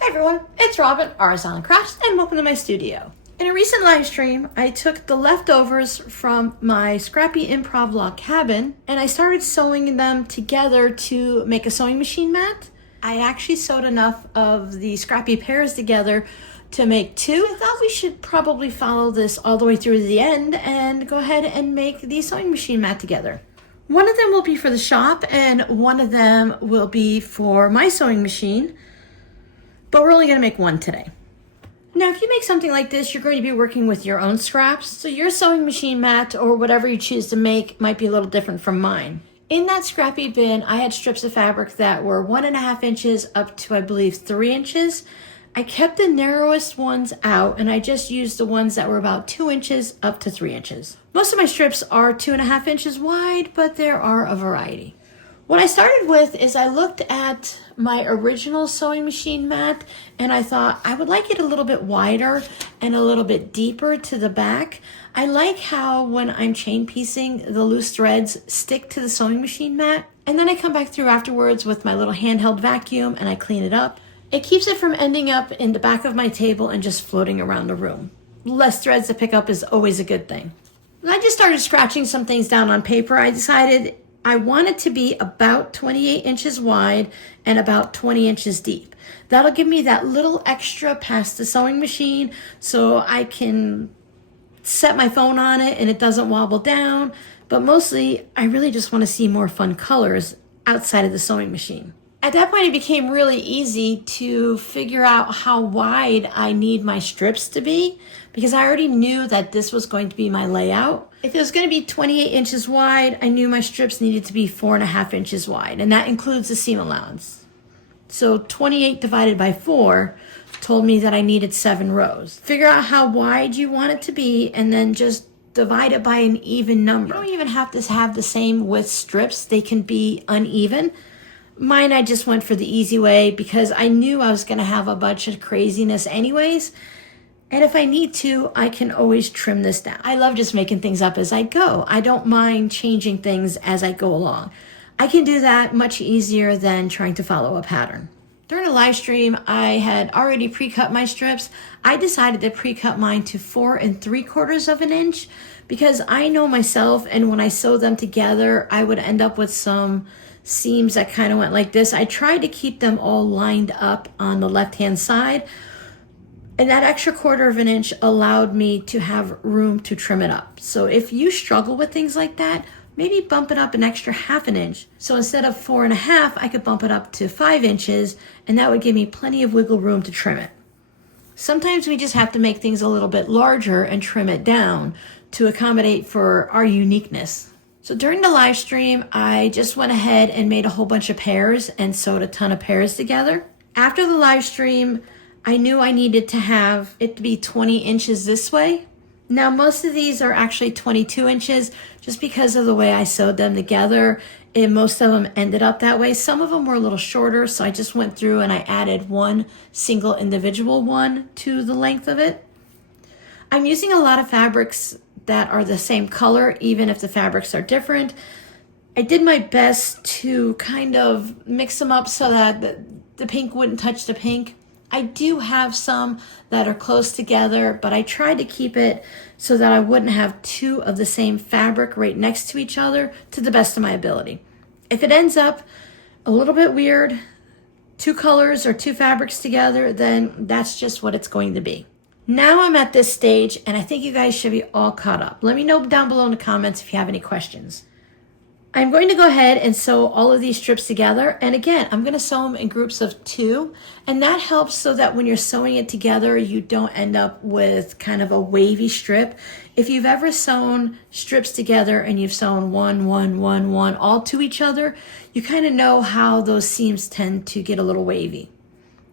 Hi everyone, it's Robin, R's Island Crafts, and welcome to my studio. In a recent live stream, I took the leftovers from my Scrappy improv log cabin and I started sewing them together to make a sewing machine mat. I actually sewed enough of the Scrappy pairs together to make two. I thought we should probably follow this all the way through to the end and go ahead and make the sewing machine mat together. One of them will be for the shop and one of them will be for my sewing machine, but we're only going to make one today. Now, if you make something like this, you're going to be working with your own scraps, so your sewing machine mat or whatever you choose to make might be a little different from mine. In that Scrappy bin, I had strips of fabric that were 1.5 inches up to, I believe, 3 inches. I kept the narrowest ones out and I just used the ones that were about 2 inches up to 3 inches. Most of my strips are 2.5 inches wide, but there are a variety. What I started with is I looked at my original sewing machine mat and I thought I would like it a little bit wider and a little bit deeper to the back. I like how when I'm chain piecing, the loose threads stick to the sewing machine mat, and then I come back through afterwards with my little handheld vacuum and I clean it up. It keeps it from ending up in the back of my table and just floating around the room. Less threads to pick up is always a good thing. When I just started scratching some things down on paper, I decided I want it to be about 28 inches wide and about 20 inches deep. That'll give me that little extra past the sewing machine so I can set my phone on it and it doesn't wobble down. But mostly, I really just want to see more fun colors outside of the sewing machine. At that point, it became really easy to figure out how wide I need my strips to be because I already knew that this was going to be my layout. If it was going to be 28 inches wide, I knew my strips needed to be 4.5 inches wide, and that includes the seam allowance. So 28 divided by 4 told me that I needed 7 rows. Figure out how wide you want it to be and then just divide it by an even number. You don't even have to have the same width strips. They can be uneven. Mine, I just went for the easy way because I knew I was going to have a bunch of craziness anyways. And if I need to, I can always trim this down. I love just making things up as I go. I don't mind changing things as I go along. I can do that much easier than trying to follow a pattern. During a live stream, I had already pre-cut my strips. I decided to pre-cut mine to 4 3/4 of an inch because I know myself, and when I sew them together, I would end up with some seams that kind of went like this. I tried to keep them all lined up on the left-hand side, and that extra 1/4 of an inch allowed me to have room to trim it up. So if you struggle with things like that, maybe bump it up an extra 1/2 inch. So instead of 4.5, I could bump it up to 5 inches, and that would give me plenty of wiggle room to trim it. Sometimes we just have to make things a little bit larger and trim it down to accommodate for our uniqueness. So during the live stream, I just went ahead and made a whole bunch of pairs and sewed a ton of pairs together. After the live stream, I knew I needed to have it to be 20 inches this way. Now, most of these are actually 22 inches just because of the way I sewed them together, and most of them ended up that way. Some of them were a little shorter, so I just went through and I added one single individual one to the length of it. I'm using a lot of fabrics that are the same color, even if the fabrics are different. I did my best to kind of mix them up so that the pink wouldn't touch the pink. I do have some that are close together, but I tried to keep it so that I wouldn't have 2 of the same fabric right next to each other to the best of my ability. If it ends up a little bit weird, 2 colors or 2 fabrics together, then that's just what it's going to be. Now I'm at this stage, and I think you guys should be all caught up. Let me know down below in the comments if you have any questions. I'm going to go ahead and sew all of these strips together. And again, I'm going to sew them in groups of 2. And that helps so that when you're sewing it together, you don't end up with kind of a wavy strip. If you've ever sewn strips together and you've sewn 1, 1, 1, 1 all to each other, you kind of know how those seams tend to get a little wavy.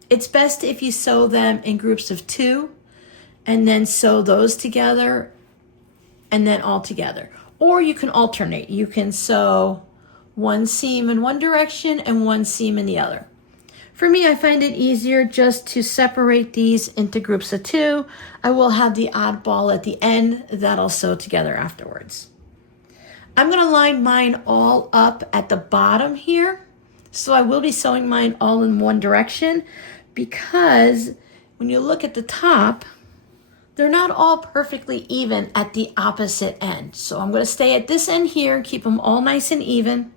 It's best if you sew them in groups of 2 and then sew those together and then all together. Or you can alternate. You can sew one seam in one direction and one seam in the other. For me, I find it easier just to separate these into groups of 2. I will have the oddball at the end that I'll sew together afterwards. I'm going to line mine all up at the bottom here. So I will be sewing mine all in one direction because when you look at the top, they're not all perfectly even at the opposite end. So I'm going to stay at this end here and keep them all nice and even.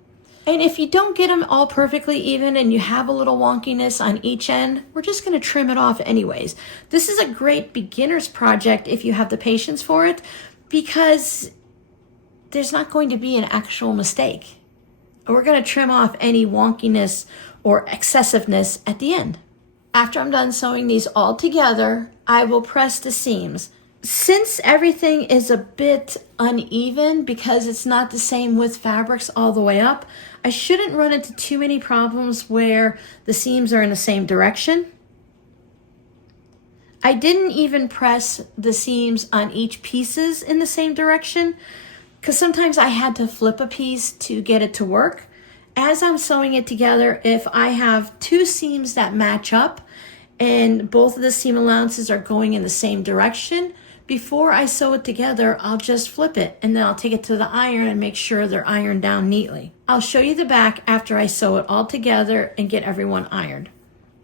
And if you don't get them all perfectly even and you have a little wonkiness on each end, we're just going to trim it off anyways. This is a great beginner's project if you have the patience for it, because there's not going to be an actual mistake. We're going to trim off any wonkiness or excessiveness at the end. After I'm done sewing these all together, I will press the seams. Since everything is a bit uneven because it's not the same width fabrics all the way up, I shouldn't run into too many problems where the seams are in the same direction. I didn't even press the seams on each pieces in the same direction because sometimes I had to flip a piece to get it to work. As I'm sewing it together, if I have two seams that match up and both of the seam allowances are going in the same direction, before I sew it together, I'll just flip it and then I'll take it to the iron and make sure they're ironed down neatly. I'll show you the back after I sew it all together and get everyone ironed.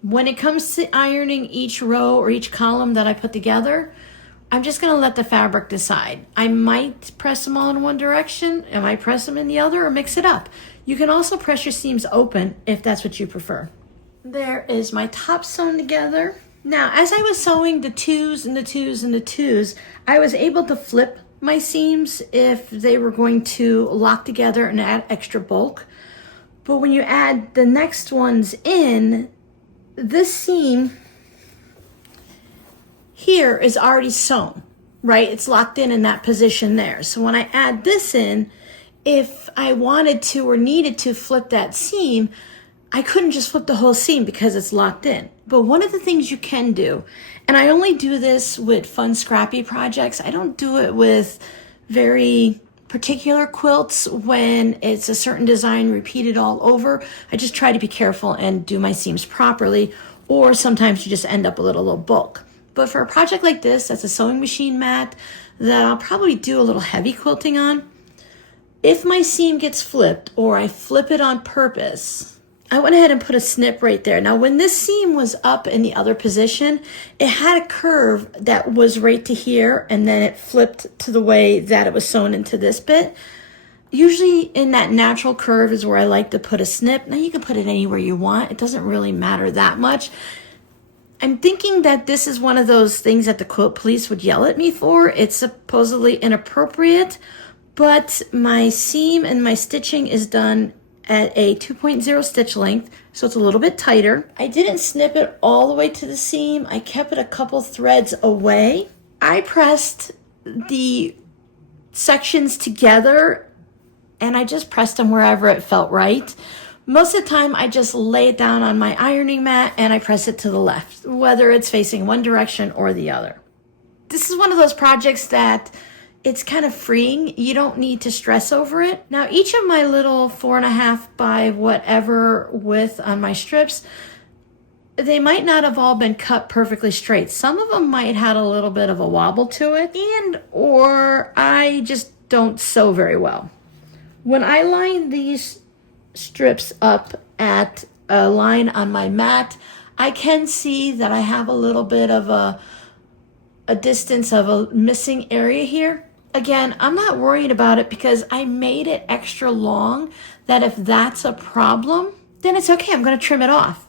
When it comes to ironing each row or each column that I put together, I'm just going to let the fabric decide. I might press them all in one direction, I might press them in the other, or mix it up. You can also press your seams open if that's what you prefer. There is my top sewn together. Now, as I was sewing the twos and the twos and the twos, I was able to flip my seams if they were going to lock together and add extra bulk. But when you add the next ones in, this seam here is already sewn, right? It's locked in that position there. So when I add this in, if I wanted to or needed to flip that seam, I couldn't just flip the whole seam because it's locked in. But one of the things you can do, and I only do this with fun scrappy projects, I don't do it with very particular quilts when it's a certain design repeated all over. I just try to be careful and do my seams properly, or sometimes you just end up with a little bulk. But for a project like this, that's a sewing machine mat that I'll probably do a little heavy quilting on, if my seam gets flipped or I flip it on purpose, I went ahead and put a snip right there. Now, when this seam was up in the other position, it had a curve that was right to here, and then it flipped to the way that it was sewn into this bit. Usually in that natural curve is where I like to put a snip. Now, you can put it anywhere you want. It doesn't really matter that much. I'm thinking that this is one of those things that the quilt police would yell at me for. It's supposedly inappropriate, but my seam and my stitching is done at a 2.0 stitch length, so it's a little bit tighter. I didn't snip it all the way to the seam. I kept it a couple threads away. I pressed the sections together and I just pressed them wherever it felt right. Most of the time, I just lay it down on my ironing mat and I press it to the left, whether it's facing one direction or the other. This is one of those projects that it's kind of freeing. You don't need to stress over it. Now, each of my little 4.5 by whatever width on my strips, they might not have all been cut perfectly straight. Some of them might have had a little bit of a wobble to it, and or I just don't sew very well. When I line these strips up at a line on my mat, I can see that I have a little bit of a distance of a missing area here. Again, I'm not worried about it because I made it extra long that if that's a problem, then it's okay. I'm going to trim it off.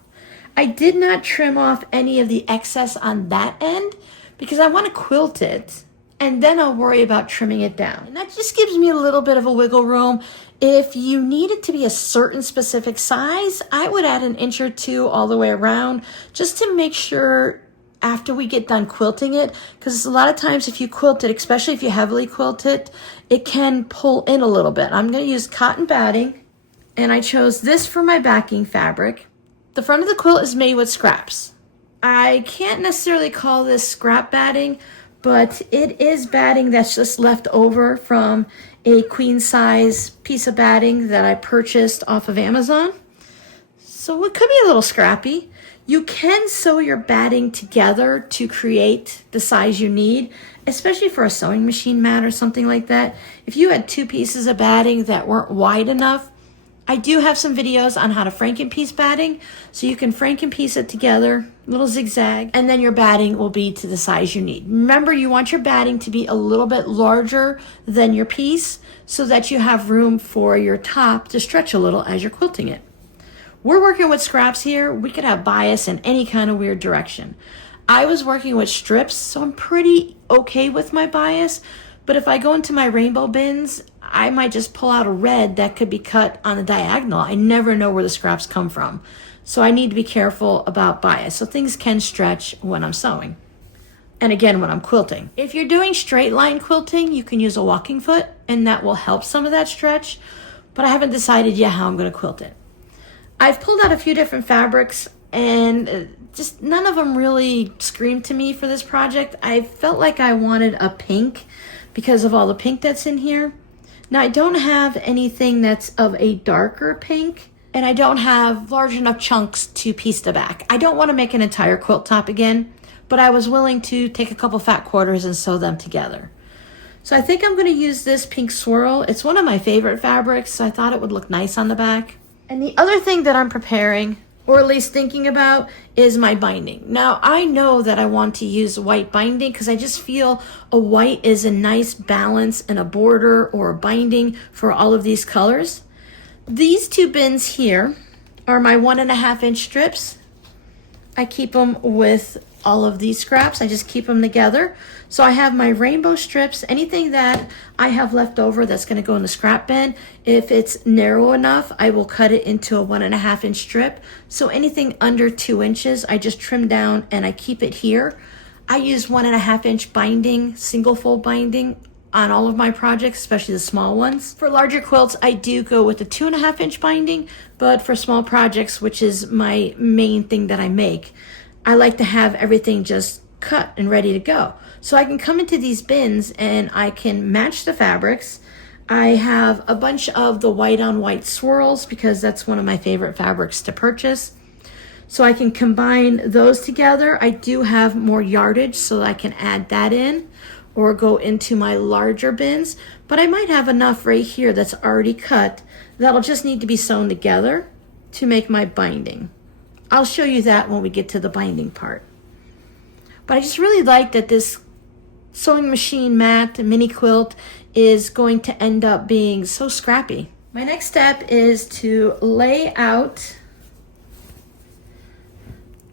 I did not trim off any of the excess on that end because I want to quilt it and then I'll worry about trimming it down. And that just gives me a little bit of a wiggle room. If you need it to be a certain specific size, I would add an inch or two all the way around just to make sure after we get done quilting it, because a lot of times if you quilt it, especially if you heavily quilt it, it can pull in a little bit. I'm going to use cotton batting, and I chose this for my backing fabric. The front of the quilt is made with scraps. I can't necessarily call this scrap batting, but it is batting that's just left over from a queen size piece of batting that I purchased off of Amazon. So it could be a little scrappy. You can sew your batting together to create the size you need, especially for a sewing machine mat or something like that. If you had two pieces of batting that weren't wide enough, I do have some videos on how to frankenpiece batting, so you can frankenpiece it together, little zigzag, and then your batting will be to the size you need. Remember, you want your batting to be a little bit larger than your piece so that you have room for your top to stretch a little as you're quilting it. We're working with scraps here. We could have bias in any kind of weird direction. I was working with strips, so I'm pretty okay with my bias, but if I go into my rainbow bins, I might just pull out a red that could be cut on the diagonal. I never know where the scraps come from. So I need to be careful about bias. So things can stretch when I'm sewing. And again, when I'm quilting. If you're doing straight line quilting, you can use a walking foot and that will help some of that stretch, but I haven't decided yet how I'm gonna quilt it. I've pulled out a few different fabrics and just none of them really screamed to me for this project. I felt like I wanted a pink because of all the pink that's in here. Now I don't have anything that's of a darker pink, and I don't have large enough chunks to piece the back. I don't want to make an entire quilt top again, but I was willing to take a couple fat quarters and sew them together. So I think I'm going to use this pink swirl. It's one of my favorite fabrics, so I thought it would look nice on the back. And the other thing that I'm preparing, or at least thinking about, is my binding. Now, I know that I want to use white binding because I just feel a white is a nice balance and a border or a binding for all of these colors. These two bins here are my 1.5 inch strips. I keep them with all of these scraps. I just keep them together. So I have my rainbow strips, anything that I have left over that's going to go in the scrap bin. If it's narrow enough, I will cut it into a 1.5 inch strip. So anything under 2 inches, I just trim down and I keep it here. I use 1.5 inch binding, single fold binding on all of my projects, especially the small ones. For larger quilts, I do go with the 2.5 inch binding, but for small projects, which is my main thing that I make, I like to have everything just cut and ready to go. So I can come into these bins and I can match the fabrics. I have a bunch of the white on white swirls because that's one of my favorite fabrics to purchase. So I can combine those together. I do have more yardage so I can add that in or go into my larger bins, but I might have enough right here that's already cut that'll just need to be sewn together to make my binding. I'll show you that when we get to the binding part. But I just really like that this sewing machine mat mini quilt is going to end up being so scrappy. My next step is to lay out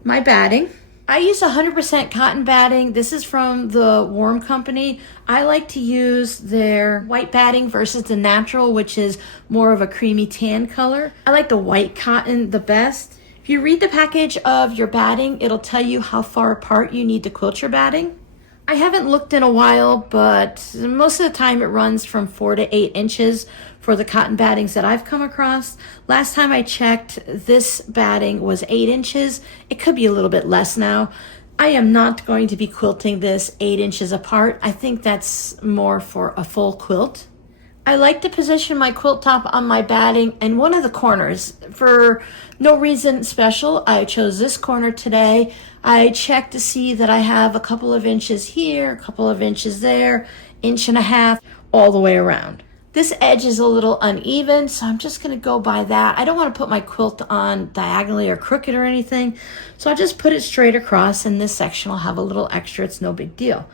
my batting. I use 100% cotton batting. This is from the Warm Company. I like to use their white batting versus the natural, which is more of a creamy tan color. I like the white cotton the best. If you read the package of your batting, it'll tell you how far apart you need to quilt your batting. I haven't looked in a while, but most of the time it runs from 4 to 8 inches for the cotton battings that I've come across. Last time I checked, this batting was 8 inches. It could be a little bit less now. I am not going to be quilting this 8 inches apart. I think that's more for a full quilt. I like to position my quilt top on my batting in one of the corners. For no reason special, I chose this corner today. I checked to see that I have a couple of inches here, a couple of inches there, 1.5 inches, all the way around. This edge is a little uneven, so I'm just gonna go by that. I don't wanna put my quilt on diagonally or crooked or anything, so I'll just put it straight across, and this section will have a little extra. It's no big deal.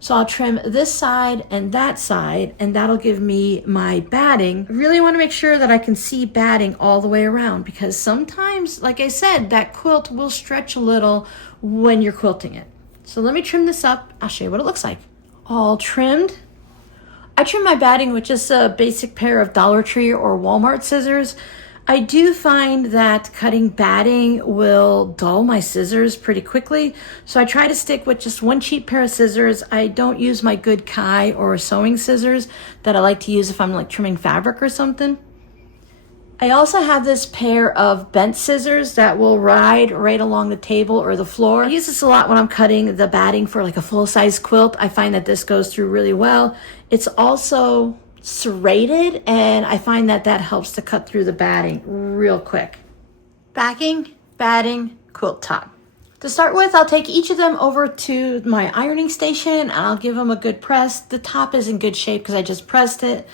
So I'll trim this side, and that'll give me my batting. I really want to make sure that I can see batting all the way around because sometimes, like I said, that quilt will stretch a little when you're quilting it. So let me trim this up. I'll show you what it looks like. All trimmed. I trim my batting with just a basic pair of Dollar Tree or Walmart scissors. I do find that cutting batting will dull my scissors pretty quickly, so I try to stick with just one cheap pair of scissors. I don't use my good Kai or sewing scissors that I like to use if I'm like trimming fabric or something. I also have this pair of bent scissors that will ride right along the table or the floor. I use this a lot when I'm cutting the batting for like a full-size quilt. I find that this goes through really well. It's also serrated, and I find that that helps to cut through the batting real quick. Backing, batting, quilt top. To start with, I'll take each of them over to my ironing station and I'll give them a good press. The top is in good shape because I just pressed it.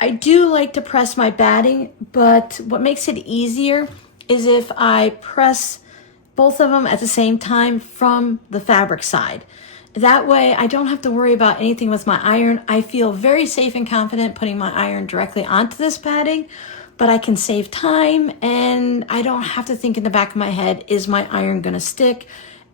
I do like to press my batting, but what makes it easier is if I press both of them at the same time from the fabric side. That way I don't have to worry about anything with my iron. I feel very safe and confident putting my iron directly onto this batting, but I can save time and I don't have to think in the back of my head, is my iron gonna stick?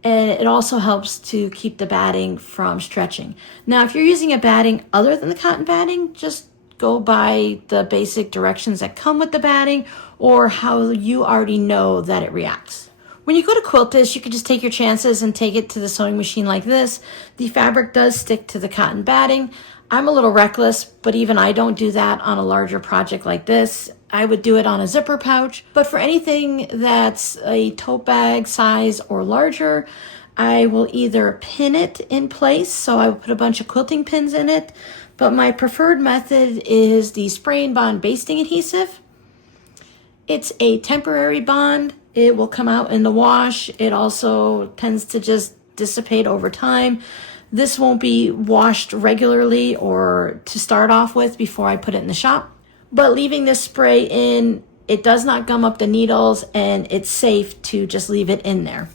And it also helps to keep the batting from stretching. Now, if you're using a batting other than the cotton batting, just go by the basic directions that come with the batting or how you already know that it reacts. When you go to quilt this, you can just take your chances and take it to the sewing machine like this. The fabric does stick to the cotton batting. I'm a little reckless, but even I don't do that on a larger project like this. I would do it on a zipper pouch, but for anything that's a tote bag size or larger, I will either pin it in place, so I will put a bunch of quilting pins in it, but my preferred method is the spray and bond basting adhesive. It's a temporary bond. It will come out in the wash. It also tends to just dissipate over time. This won't be washed regularly or to start off with before I put it in the shop. But leaving this spray in, it does not gum up the needles and it's safe to just leave it in there.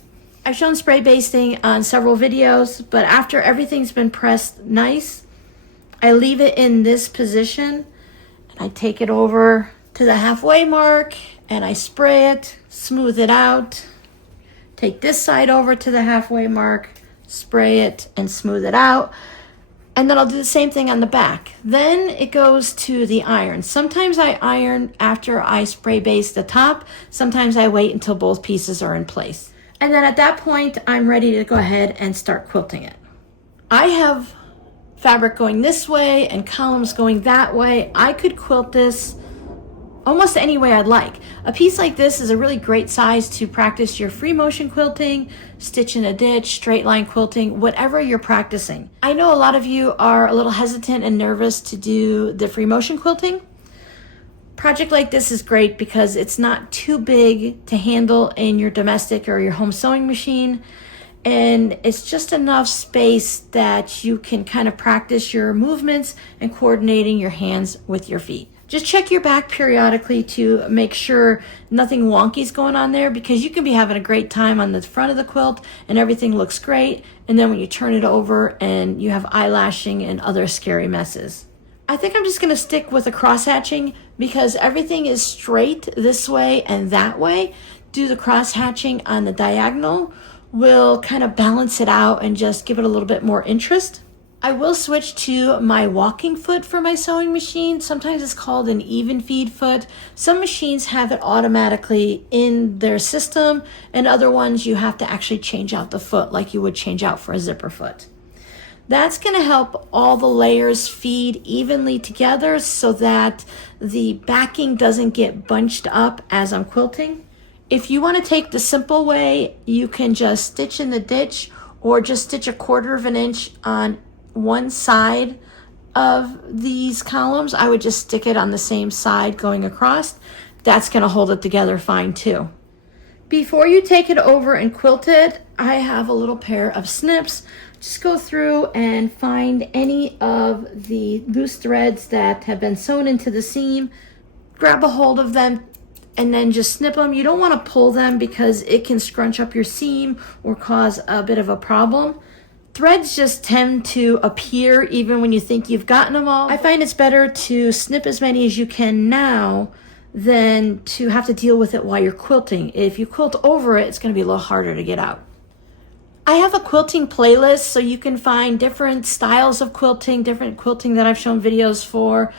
I've shown spray basting on several videos, but after everything's been pressed nice, I leave it in this position and I take it over to the halfway mark and I spray it, smooth it out, take this side over to the halfway mark, spray it and smooth it out. And then I'll do the same thing on the back. Then it goes to the iron. Sometimes I iron after I spray baste the top. Sometimes I wait until both pieces are in place. And then at that point, I'm ready to go ahead and start quilting it. I have fabric going this way and columns going that way. I could quilt this almost any way I'd like. A piece like this is a really great size to practice your free motion quilting, stitch in a ditch, straight line quilting, whatever you're practicing. I know a lot of you are a little hesitant and nervous to do the free motion quilting. Project like this is great because it's not too big to handle in your domestic or your home sewing machine. And it's just enough space that you can kind of practice your movements and coordinating your hands with your feet. Just check your back periodically to make sure nothing wonky is going on there, because you can be having a great time on the front of the quilt and everything looks great, and then when you turn it over and you have eyelashing and other scary messes. I think I'm just going to stick with the cross hatching because everything is straight this way and that way. Do the cross hatching on the diagonal will kind of balance it out and just give it a little bit more interest. I will switch to my walking foot for my sewing machine. Sometimes it's called an even feed foot. Some machines have it automatically in their system, and other ones you have to actually change out the foot like you would change out for a zipper foot. That's going to help all the layers feed evenly together so that the backing doesn't get bunched up as I'm quilting. If you want to take the simple way, you can just stitch in the ditch or just stitch 1/4 of an inch on one side of these columns. I would just stick it on the same side going across. That's going to hold it together fine too. Before you take it over and quilt it, I have a little pair of snips. Just go through and find any of the loose threads that have been sewn into the seam, grab a hold of them, and then just snip them. You don't want to pull them because it can scrunch up your seam or cause a bit of a problem. Threads just tend to appear even when you think you've gotten them all. I find it's better to snip as many as you can now than to have to deal with it while you're quilting. If you quilt over it, it's going to be a little harder to get out. I have a quilting playlist so you can find different styles of quilting, different quilting that I've shown videos for.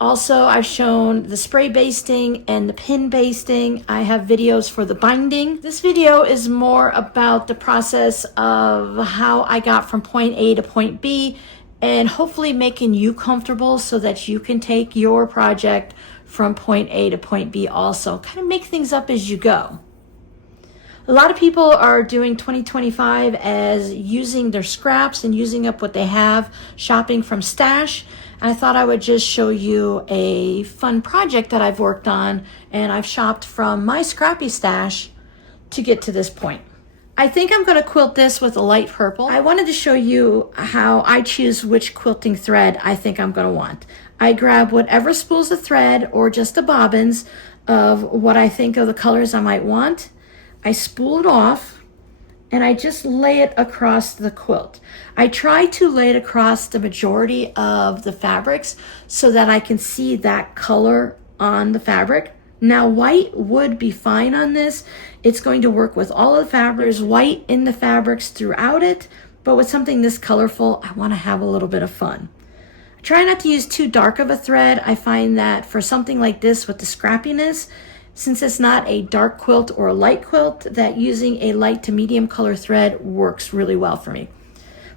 Also, I've shown the spray basting and the pin basting. I have videos for the binding. This video is more about the process of how I got from point A to point B and hopefully making you comfortable so that you can take your project from point A to point B also. Kind of make things up as you go. A lot of people are doing 2025 as using their scraps and using up what they have, shopping from stash. I thought I would just show you a fun project that I've worked on, and I've shopped from my Scrappy stash to get to this point. I think I'm going to quilt this with a light purple. I wanted to show you how I choose which quilting thread I think I'm going to want. I grab whatever spools of thread or just the bobbins of what I think of the colors I might want. I spool it off and I just lay it across the quilt. I try to lay it across the majority of the fabrics so that I can see that color on the fabric. Now, white would be fine on this. It's going to work with all of the fabric. There's white in the fabrics throughout it, but with something this colorful, I want to have a little bit of fun. I try not to use too dark of a thread. I find that for something like this with the scrappiness, since it's not a dark quilt or a light quilt, that using a light to medium color thread works really well for me.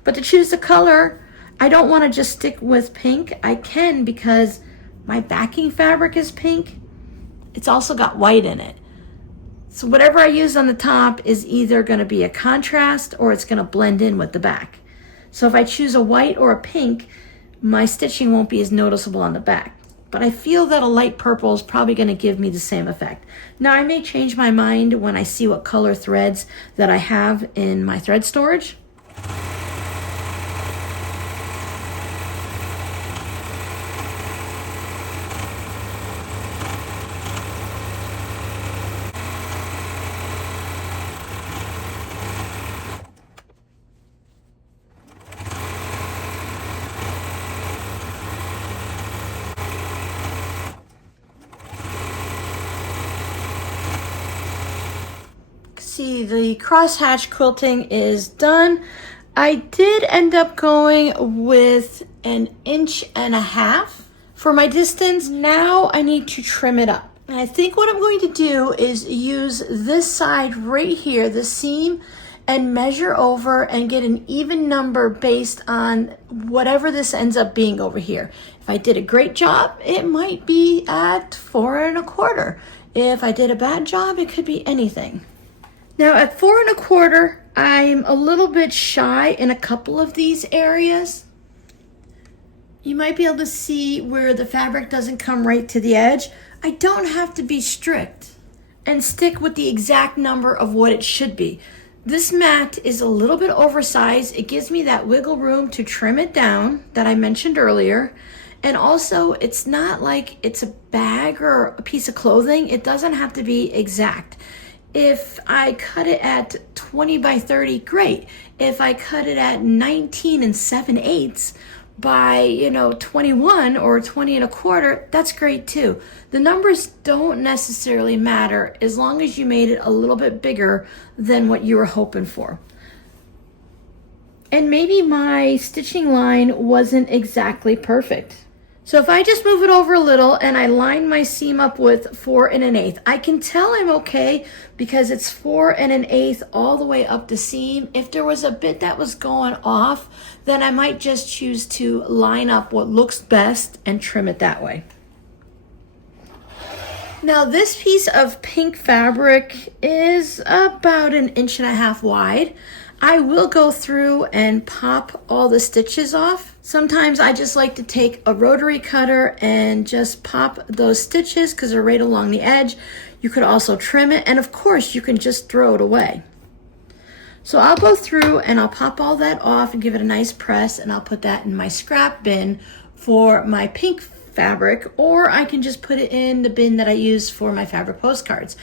But to choose the color, I don't want to just stick with pink. I can because my backing fabric is pink. It's also got white in it. So whatever I use on the top is either going to be a contrast or it's going to blend in with the back. So if I choose a white or a pink, my stitching won't be as noticeable on the back. But I feel that a light purple is probably going to give me the same effect. Now I may change my mind when I see what color threads that I have in my thread storage. See, the crosshatch quilting is done. I did end up going with 1.5 inches for my distance. Now I need to trim it up. And I think what I'm going to do is use this side right here, the seam, and measure over and get an even number based on whatever this ends up being over here. If I did a great job, it might be at 4.25. If I did a bad job, it could be anything. Now at 4.25, I'm a little bit shy in a couple of these areas. You might be able to see where the fabric doesn't come right to the edge. I don't have to be strict and stick with the exact number of what it should be. This mat is a little bit oversized. It gives me that wiggle room to trim it down that I mentioned earlier. And also, it's not like it's a bag or a piece of clothing. It doesn't have to be exact. If I cut it at 20 by 30, great. If I cut it at 19 7/8 by 21 or 20.25, that's great too. The numbers don't necessarily matter as long as you made it a little bit bigger than what you were hoping for. And maybe my stitching line wasn't exactly perfect. So if I just move it over a little and I line my seam up with 4 1/8, I can tell I'm okay because it's 4 1/8 all the way up the seam. If there was a bit that was going off, then I might just choose to line up what looks best and trim it that way. Now this piece of pink fabric is about 1.5 inches wide. I will go through and pop all the stitches off. Sometimes I just like to take a rotary cutter and just pop those stitches because they're right along the edge. You could also trim it, and of course you can just throw it away. So I'll go through and I'll pop all that off and give it a nice press, and I'll put that in my scrap bin for my pink fabric, or I can just put it in the bin that I use for my fabric postcards.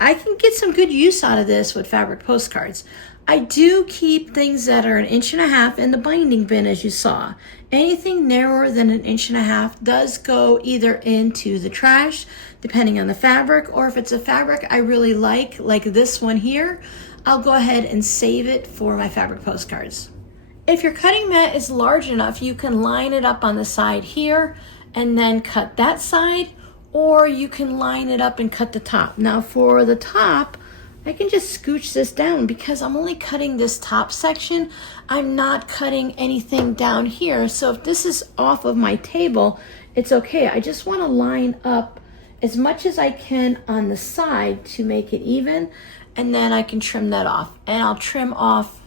I can get some good use out of this with fabric postcards. I do keep things that are 1.5 inches in the binding bin, as you saw. Anything narrower than 1.5 inches does go either into the trash, depending on the fabric, or if it's a fabric I really like this one here, I'll go ahead and save it for my fabric postcards. If your cutting mat is large enough, you can line it up on the side here and then cut that side, or you can line it up and cut the top. Now for the top, I can just scooch this down because I'm only cutting this top section. I'm not cutting anything down here. So if this is off of my table, it's okay. I just want to line up as much as I can on the side to make it even, and then I can trim that off. And I'll trim off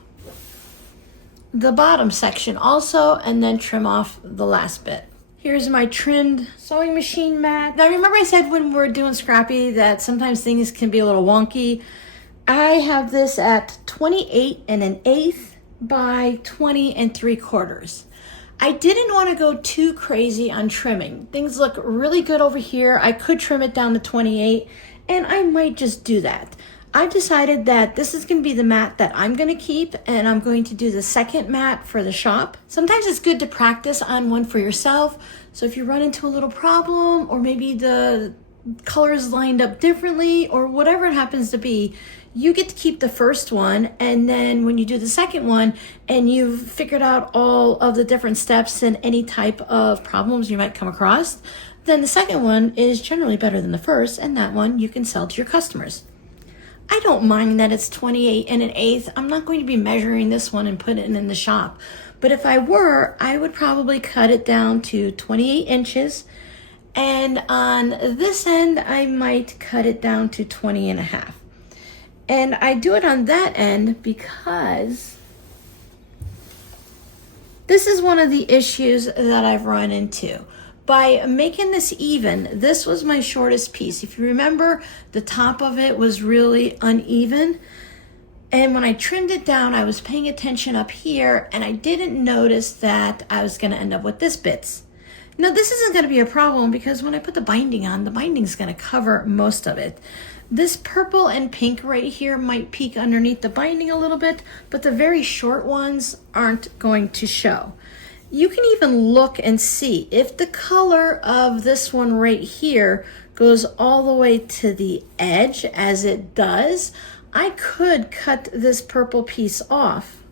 the bottom section also, and then trim off the last bit. Here's my trimmed sewing machine mat. Now remember I said when we're doing Scrappy that sometimes things can be a little wonky. I have this at 28 1/8 by 20 3/4. I didn't want to go too crazy on trimming. Things look really good over here. I could trim it down to 28, and I might just do that. I've decided that this is going to be the mat that I'm going to keep, and I'm going to do the second mat for the shop. Sometimes it's good to practice on one for yourself. So if you run into a little problem, or maybe the colors lined up differently, or whatever it happens to be, you get to keep the first one, and then when you do the second one and you've figured out all of the different steps and any type of problems you might come across, then the second one is generally better than the first, and that one you can sell to your customers. I don't mind that it's 28 and 1/8. I'm not going to be measuring this one and put it in the shop, but if I were, I would probably cut it down to 28 inches, and on this end I might cut it down to 20.5. And I do it on that end because this is one of the issues that I've run into. By making this even, this was my shortest piece. If you remember, the top of it was really uneven. And when I trimmed it down, I was paying attention up here, and I didn't notice that I was gonna end up with this bits. Now, this isn't gonna be a problem because when I put the binding on, the binding's gonna cover most of it. This purple and pink right here might peek underneath the binding a little bit, but the very short ones aren't going to show. You can even look and see if the color of this one right here goes all the way to the edge, as it does. I could cut this purple piece off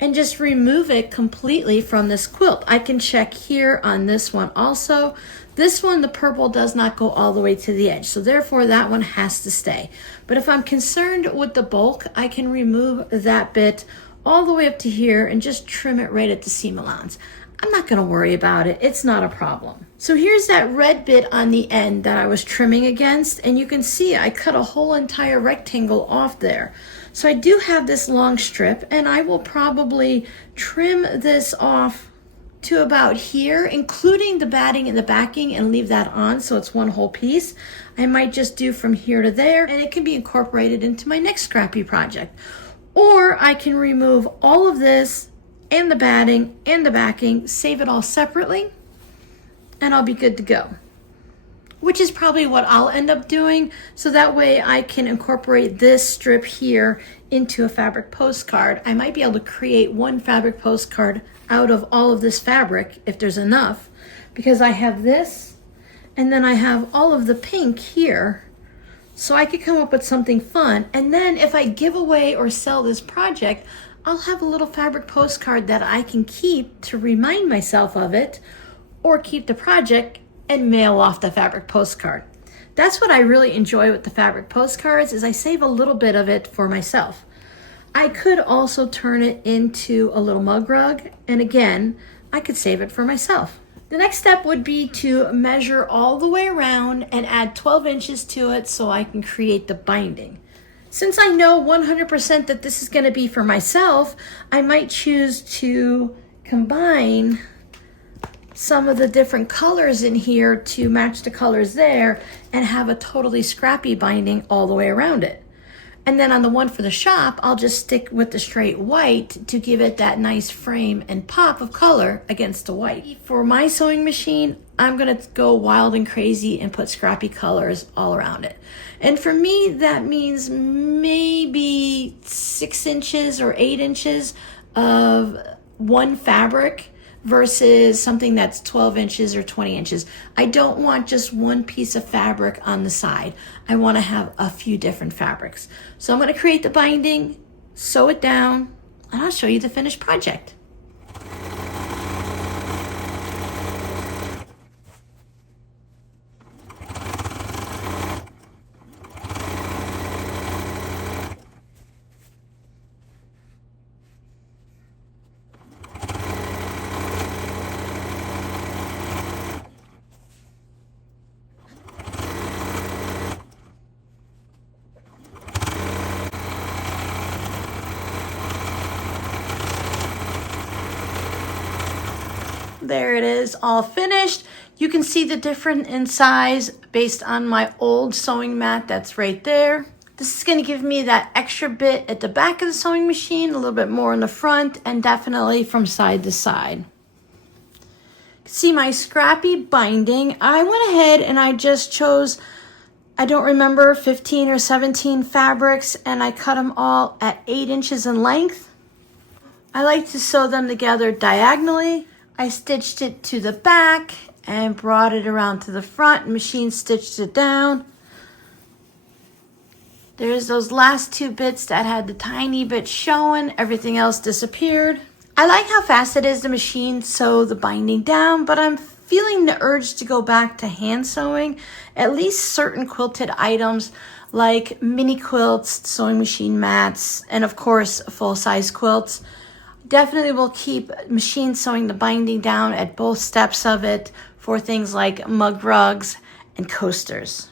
and just remove it completely from this quilt. I can check here on this one also. This one, the purple does not go all the way to the edge, so therefore that one has to stay. But if I'm concerned with the bulk, I can remove that bit all the way up to here and just trim it right at the seam allowance. I'm not gonna worry about it, it's not a problem. So here's that red bit on the end that I was trimming against, and you can see I cut a whole entire rectangle off there. So I do have this long strip, and I will probably trim this off to about here, including the batting and the backing, and leave that on so it's one whole piece. I might just do from here to there, and it can be incorporated into my next Scrappy project. Or I can remove all of this and the batting and the backing, save it all separately, and I'll be good to go. Which is probably what I'll end up doing, so that way I can incorporate this strip here into a fabric postcard. I might be able to create one fabric postcard out of all of this fabric if there's enough, because I have this and then I have all of the pink here, so I could come up with something fun. And then if I give away or sell this project, I'll have a little fabric postcard that I can keep to remind myself of it, or keep the project and mail off the fabric postcard. That's what I really enjoy with the fabric postcards, is I save a little bit of it for myself. I could also turn it into a little mug rug, and again, I could save it for myself. The next step would be to measure all the way around and add 12 inches to it so I can create the binding. Since I know 100% that this is going to be for myself, I might choose to combine some of the different colors in here to match the colors there and have a totally scrappy binding all the way around it. And then on the one for the shop, I'll just stick with the straight white to give it that nice frame and pop of color against the white. For my sewing machine, I'm gonna go wild and crazy and put scrappy colors all around it. And for me, that means maybe 6 inches or 8 inches of one fabric versus something that's 12 inches or 20 inches. I don't want just one piece of fabric on the side. I want to have a few different fabrics. So I'm going to create the binding, sew it down, and I'll show you the finished project. There it is, all finished. You can see the difference in size based on my old sewing mat that's right there. This is going to give me that extra bit at the back of the sewing machine, a little bit more in the front, and definitely from side to side. See my Scrappy binding. I went ahead and I just chose, I don't remember, 15 or 17 fabrics, and I cut them all at 8 inches in length. I like to sew them together diagonally. I stitched it to the back and brought it around to the front, machine stitched it down. There's those last 2 bits that had the tiny bit showing, everything else disappeared. I like how fast it is to machine sew the binding down, but I'm feeling the urge to go back to hand sewing at least certain quilted items like mini quilts, sewing machine mats, and of course full-size quilts. Definitely will keep machine sewing the binding down at both steps of it for things like mug rugs and coasters.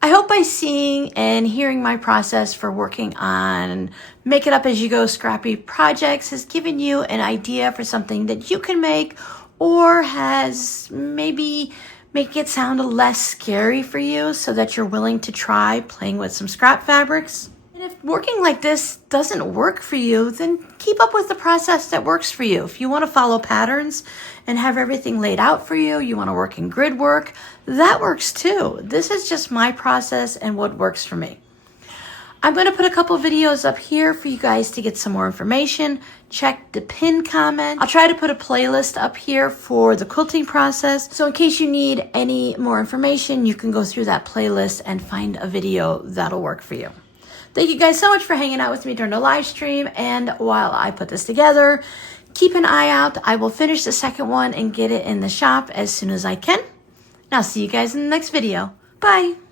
I hope by seeing and hearing my process for working on make it up as you go Scrappy projects has given you an idea for something that you can make, or has maybe make it sound less scary for you so that you're willing to try playing with some scrap fabrics. And if working like this doesn't work for you, then keep up with the process that works for you. If you want to follow patterns and have everything laid out for you, you want to work in grid work, that works too. This is just my process and what works for me. I'm going to put a couple videos up here for you guys to get some more information. Check the pinned comment. I'll try to put a playlist up here for the quilting process. So in case you need any more information, you can go through that playlist and find a video that'll work for you. Thank you guys so much for hanging out with me during the live stream. And while I put this together, keep an eye out. I will finish the second one and get it in the shop as soon as I can. And I'll see you guys in the next video. Bye.